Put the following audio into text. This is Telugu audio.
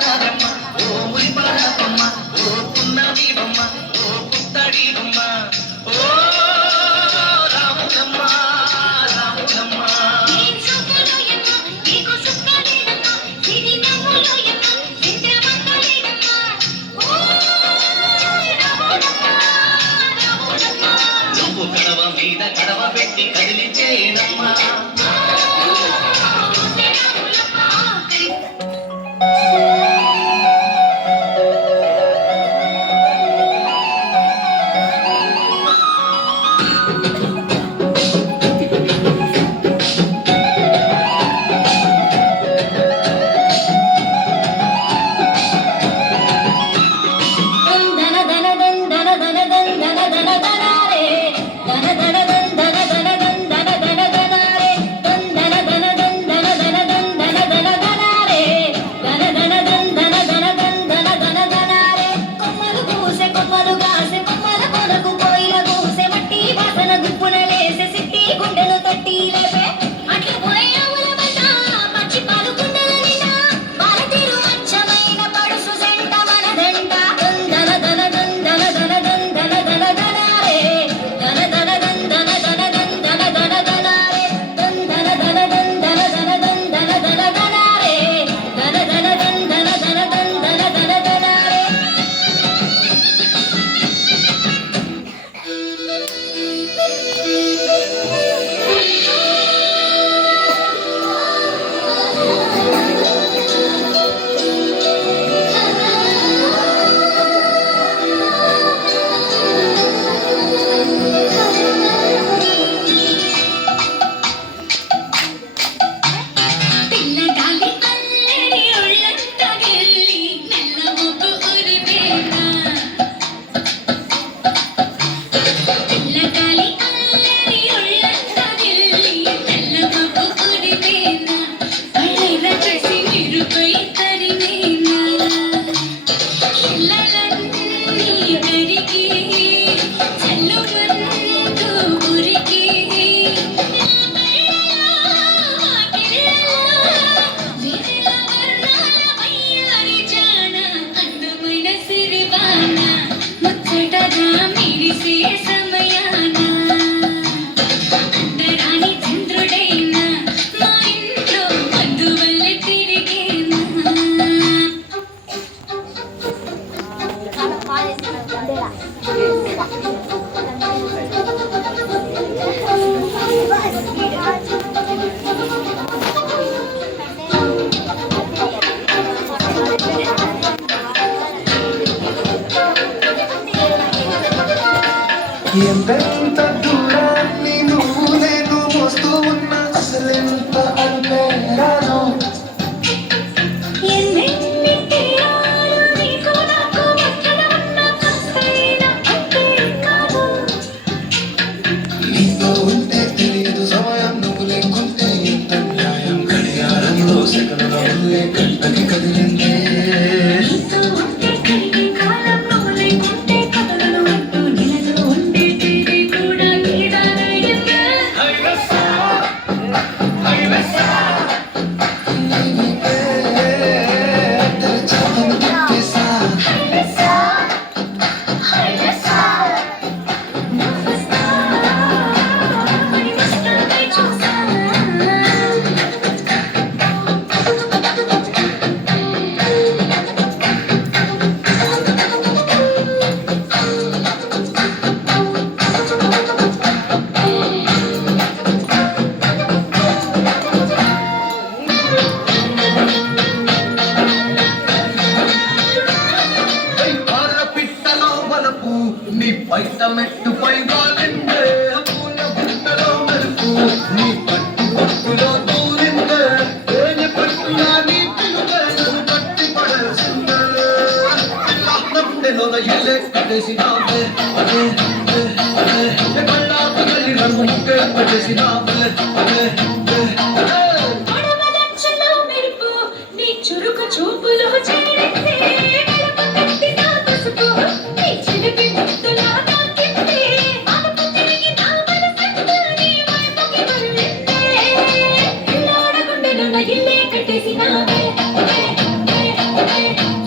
మురిపాలమ్మ ఓ మురిపాలమ్మ ఓ పున్నమి బొమ్మ ఓ పుత్తడి బొమ్మ ఓ రాములమ్మ రాములమ్మ నువ్వు కడవ మీద కడవ పెట్టి కదిలించేనమ్మా ఎంతెంత దూరాన్ని నువ్వు నేను మోస్తూ ఉన్న అసలెంత అల్పేరాను నీతో ఉంటే తెలియదు సమయం నువ్వు లేకుంటే ఎంత న్యాయం గడియారంలో సెకనుల వల్లే గంటకి కదిలిందే నీ పైట మెట్టుపై వాలిందే పూల గుట్టలో మెరుపు నీ పట్టు పట్టులో దూరిందే ఏని పట్టులా నీ పిలువే నువ్వు పట్టి పడేసిందే గుండెలో ఎల్లే కట్టేసినావే అదే అదే అదే కళ్ళా పగలి రంగు ముక్కే పట్టేసినావే అదే అదే చురుకు చూపులో చేరిందే ఇల్లే కట్టేసినావే ఏ, ఏ,